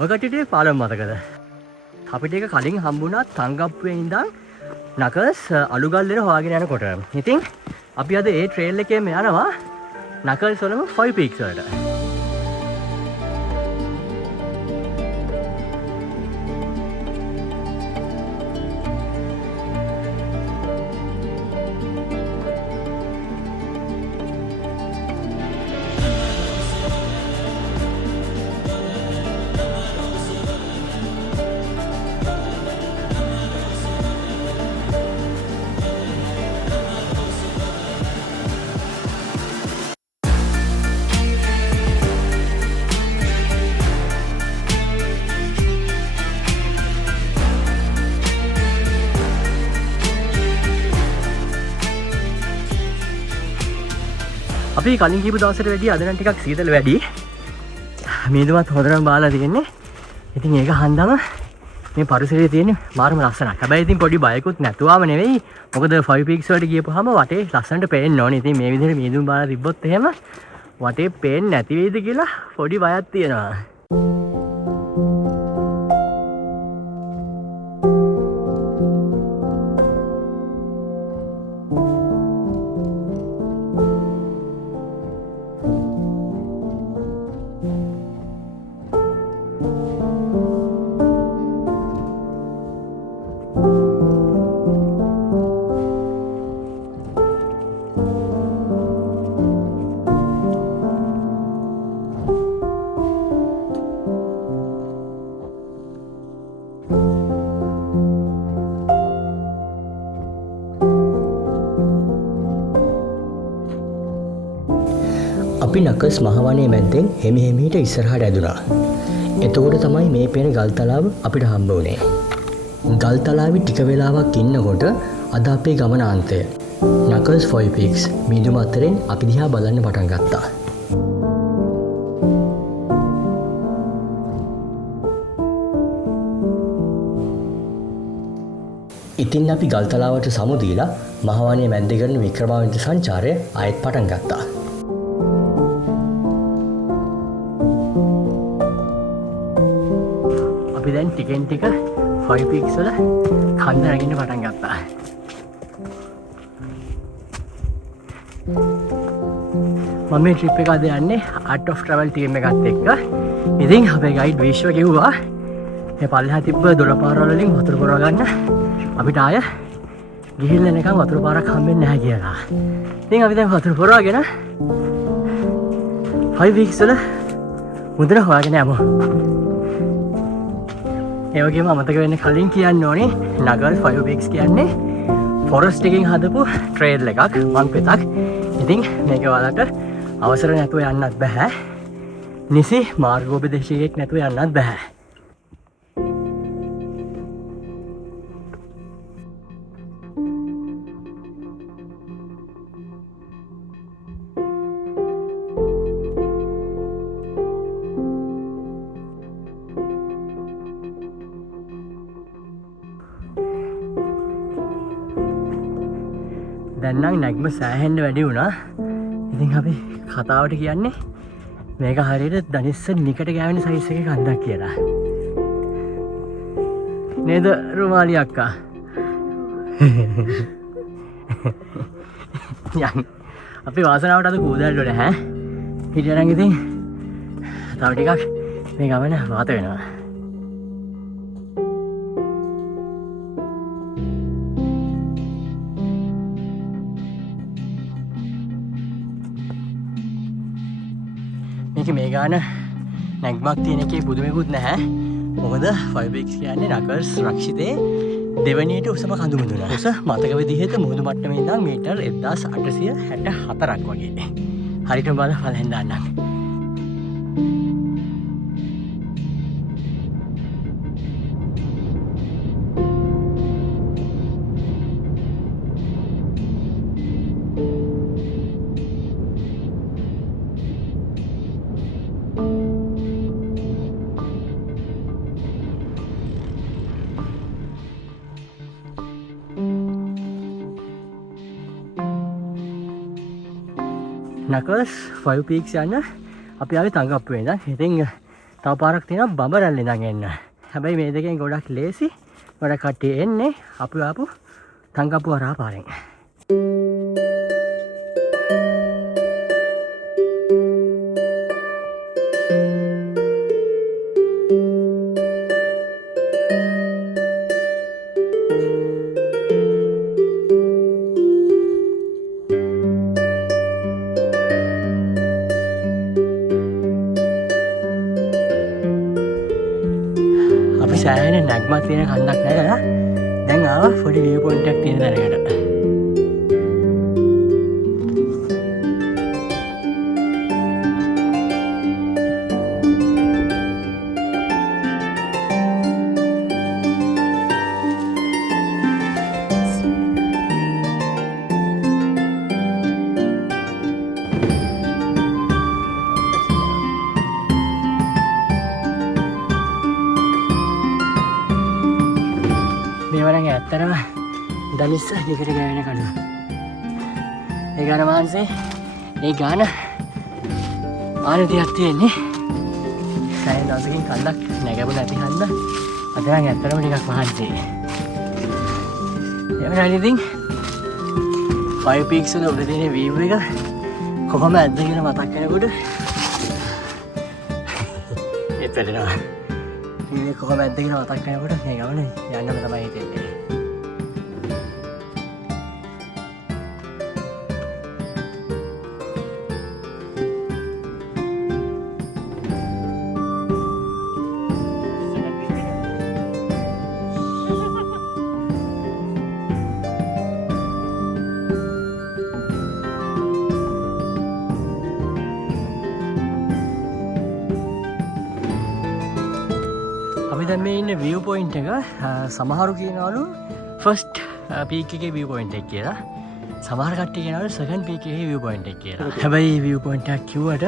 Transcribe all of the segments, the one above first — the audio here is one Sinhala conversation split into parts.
ඔය කට්ටියට පාලම මතකද? අපිට ඒක කලින් හම්බුණා තංගප්පුවේ ඉඳන් නකල්ස් අලුගල්ලේට හොයාගෙන යනකොට. ඉතින් අපි අද ඒ ට්‍රේල් එකේම යනවා නකල්ස් වලම 5 පීක්ස් වලට. අපි කලින් කියපු දවසට වැඩිය අද නම් ටිකක් සීතල වැඩි. මේදුමත් හොඳටම බාලා තියෙන්නේ. ඉතින් ඒක හන්දම මේ පරිසරයේ තියෙන මාරම ලස්සනක්. හැබැයි ඉතින් පොඩි බයකුත් නැතුවම නෙවෙයි. මොකද 5 පීක්ස් වලට ගියපුවාම වටේ ලස්සනට පේන්න ඕනේ. ඉතින් මේ විදිහට මේදුම බාලා තිබ්බොත් එහෙම වටේ පේන්නේ නැති වෙයිද කියලා පොඩි බයක් තියෙනවා. අපි නකල්ස් මහවනයේ මැද්දෙන් හෙමිහිමීට ඉස්සරහට ඇදුනා. එතකොට තමයි මේ පේන ගල්තලාව අපිට හම්බ වුණේ. ගල්තලාවේ ටික වෙලාවක් ඉන්නකොට අද අපේ ගමනාන්තය නකල්ස් 5 පීක්ස් මීදුම අතරින් අපි දිහා බලන්න පටන් ගත්තා. ඉතින් අපි ගල්තලාවට සමු දීලා මහවනයේ මැද්දේ කරන වික්‍රමාදිත්‍ය සංචාරය ආයෙත් පටන් ගත්තා. අපි දැන් ටිකෙන් ටික 5 පීක්ස් වල කන්ද නැගින්න පටන් ගත්තා. මම මේ ට්‍රිප් එක අද යන්නේ Art of Travel ටීම් එකත් එක්ක. ඉතින් අපේ ගයිඩ් විශ්ව කිව්වා මේ පල්ලෙහා තිබ්බ දොළ පාරවල වලින් වතුර පුරව ගන්න අපිට ආය ගිහිල්ලා නිකන් වතුර පාරක් හම්බෙන්නේ නැහැ කියලා. ඉතින් අපි දැන් වතුර පුරවගෙන 5 පීක්ස් වල මුදල හොයාගෙන යමු. ඒ වගේම අමතක වෙන්න කලින් කියන්න ඕනේ නගල් 5 පීක්ස් කියන්නේ ෆොරස්ට් එකකින් හදපු ට්‍රේල් එකක් මං පෙතක්. ඉතින් මේක ඔයාලට අවසර නැතුව යන්නත් බෑ. නිසි මාර්ගෝපදේශකයෙක් නැතුව යන්නත් බෑ. දැන් නම් නැග්ම සෑහෙන්න වැඩි වුණා. ඉතින් අපි කතාවට කියන්නේ මේක හරියට ධනිස්ස නිකට ගෑවෙන සයිස් එකේ කන්දක් කියලා. නේද රුමාලි අක්කා? යන් අපි වාසනාවට අද කූදැල්ල වල ඈ. හිටියනම් ඉතින් තව ටිකක් මේ ගමන වාත වෙනවා. මේක මේ ගාන නැග්මක් තියෙන එකේ පුදුමෙකුත් නැහැ. මොකද 5 පීක්ස් කියන්නේ නකල්ස් රක්ෂිතේ දෙවැනියට උසම කඳු මුදුන. උස මතක විදිහට මුහුදු මට්ටමේ ඉඳන් මීටර් 1864ක් වගේ. හරියටම බලන්න දාන්නම්. නකල්ස් 5 පීක්ස් යන්න අපි ආවේ තංගප්පුවේ ඉඳන්. ඉතින් තව පාරක් තියෙනවා බඹරැල්ල ඉඳන් එන්න. හැබැයි මේ දෙකෙන් ගොඩක් ලේසි. ගොඩක් කට්ටිය එන්නේ අපි ආපු තංගප්පු හරහා පාරෙන්. සෑහෙන නැග්මක් තියෙන කන්දක් නැගලා දැන් ආවා පොඩි view point එකක් තියෙන තැනකට. ඇත්තරම දනිස්ස දිකට ගෑවෙන කඩුව. ඒ ගාන මාන්සේ ඒ ගාන ආනතියක් තියෙන්නේ. සෑහෙන දවසකින් කන්දක් නැගපු නැති හන්ද අද නම් ඇත්තරම ටිකක් මහන්සි. ඒ වුණාට ඉතින් Five Peaks වල උඩ තියෙන view එක කොහොම ඇද්ද කියලා මතක් වෙනකොට ඒත් වෙනවා. මේ කොහොම ඇද්ද කියලා මතක් වෙනකොට මේ ගමන යන්නම තමයි හිතෙන්නේ. අපි දැන් මේ ඉන්නේ view point එක. සමහරු කියනවලු first peak එකේ view point එක කියලා. සමහර කට්ටිය කියනවලු second peak එකේ view point එක කියලා. හැබැයි view point එකක් කිව්වට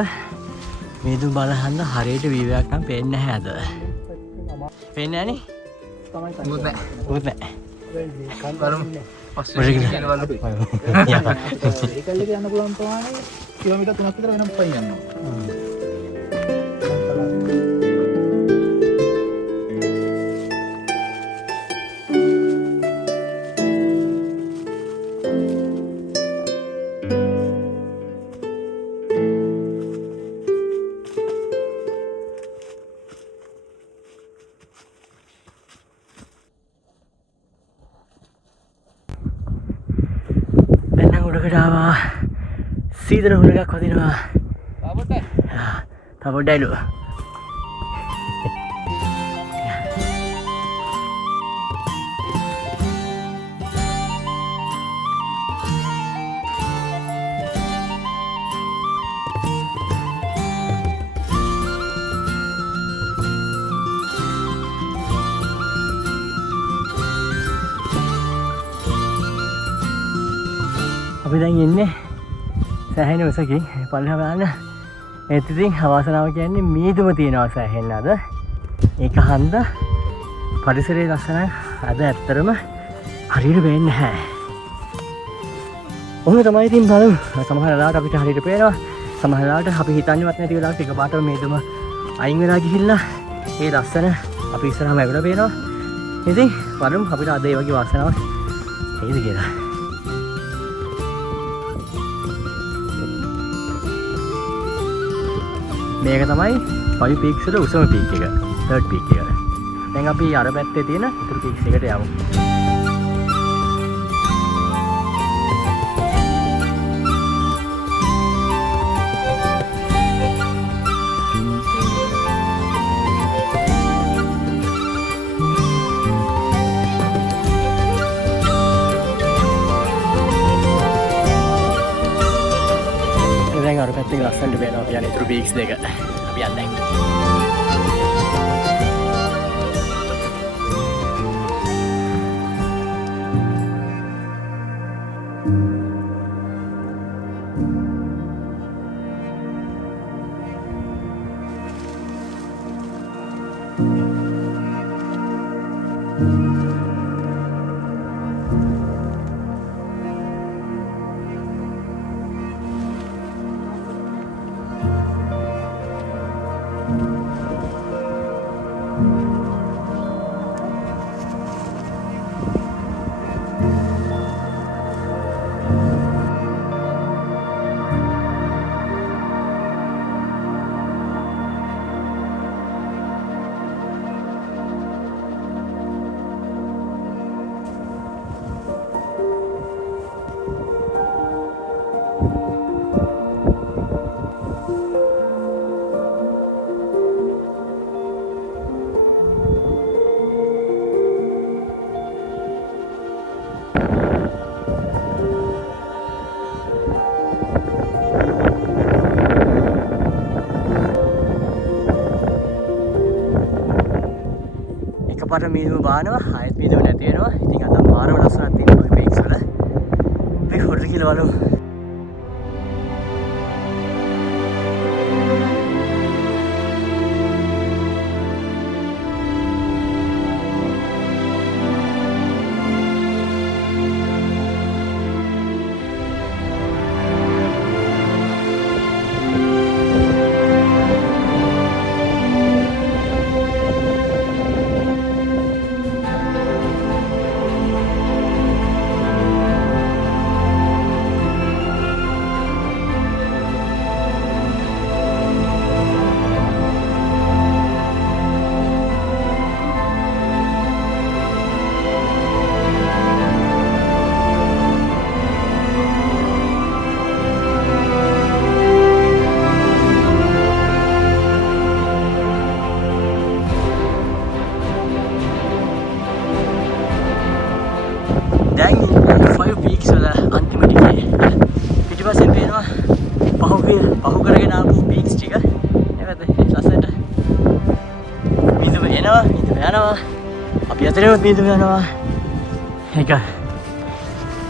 මේ දුම් බලහන්න හරියට view එකක් නම් පේන්නේ නැහැ අද. පේන්නේ නැහනේ? මුත් නැහැ. බලමු. ඒකල්ලේ යන්න පුළුවන් ප්‍රමාණය කිලෝමීටර් 3ක් විතර වෙනම පයින් යනවා. ආවා සීතල හුලඟක් වදිනවා. තව පොඩ්ඩයිලු. අපි දැන් ඉන්නේ සෑහෙන උසකින් පල්ලෙහා බලන්න. ඒත් ඉතින් අවාසනාව කියන්නේ මීදුම තියෙනවා සෑහෙන්න අද. ඒක හන්ද පරිසරයේ ලස්සන අද ඇත්තරම හරියට වෙන්නේ නැහැ. ඔන්න තමයි ඉතින් බලමු. සමහර වෙලාවට අපිට හරියට පේනවා. සමහර වෙලාවට අපි හිතන්නේවත් නැති වෙලාවට එකපාරටම මීදුම අයින් වෙලා ගිහිල්ලා ඒ ලස්සන අපි ඉස්සරහම ඇවිල්ලා පේනවා. ඉතින් බලමු අපිට අද ඒ වගේ වාසනාවක් එයිද කියලා. මේක තමයි Five Peaks වල උසම peak එක. third peak එක. දැන් අපි අර පැත්තේ තියෙන ඉතුරු peaks එකට යමු. දැන් අර පැත්තේ ලස්සනට පේනවා අපි යන ඉතුරු peaks දෙක. අපි යන්නේ. එකපාරට මීදුම බානවා ආයෙත් මීදුම නැති වෙනවා. ඉතින් අද මාරම ලස්සනක් තියෙනවා මේ පික්ස් වල. අපි හොරට කියලා බලමු. දැන් 5 weeks වල අන්තිම ටිකේ පිටිපස්සෙන් පේනවා පහු කරගෙන ආපු peaks ටික. නේද? ලස්සනට මීදුම එනවා මීදුම යනවා. අපි අතරේම මීදුම යනවා. ඒක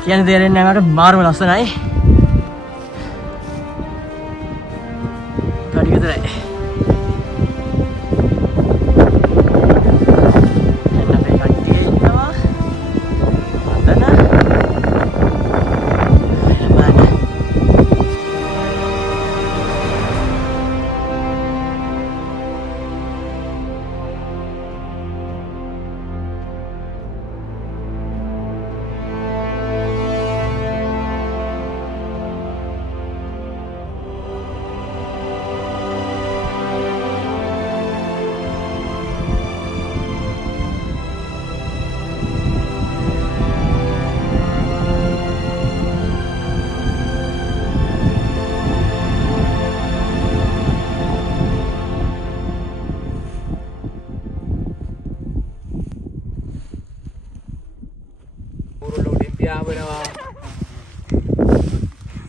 කියන්නේ තේරෙන්නේ නැහැ මට. මාරම ලස්සනයි. වැඩි විතරයි.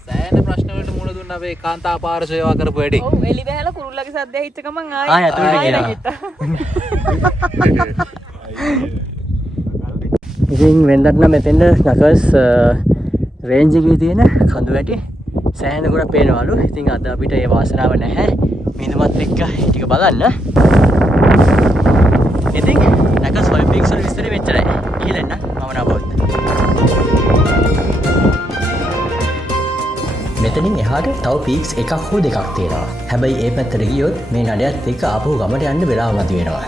සෑහෙන ප්‍රශ්න වලට මුහුණ දුන්න අපේ කාන්තා පාර සේවා කරපු වැඩි. ඔව් එලි බහැලා කුරුල්ලගේ සද්දය හිච්ච ගමන් ආයෙ ඇතුළට ගියා. ඉතින් වෙනදට නම් මෙතෙන්ද නකල්ස් රේන්ජ් එකේ තියෙන කඳු වැටි සෑහෙන ගොඩක් පේනවලු. ඉතින් අද අපිට ඒ වාසනාව නැහැ මීදුමත් එක්ක ඒ ටික බලන්න. ඉතින් නකල්ස් 5 weeks වල විස්තරේ මෙච්චරයි. ගිහලා එන්න මම නබොත්. මෙතනින් එහාට තව පීක්ස් එකක් හෝ දෙකක් තියෙනවා. හැබැයි ඒ පැත්තට ගියොත් මේ නඩයත් එක්ක ආපහු ගමට යන්න වෙලාව මදි වෙනවා.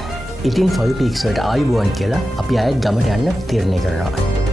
ඉතින් 5 පීක්ස් වලට ආයුබෝවන් කියලා අපි ආයෙත් ගමට යන්න තීරණය කරනවා.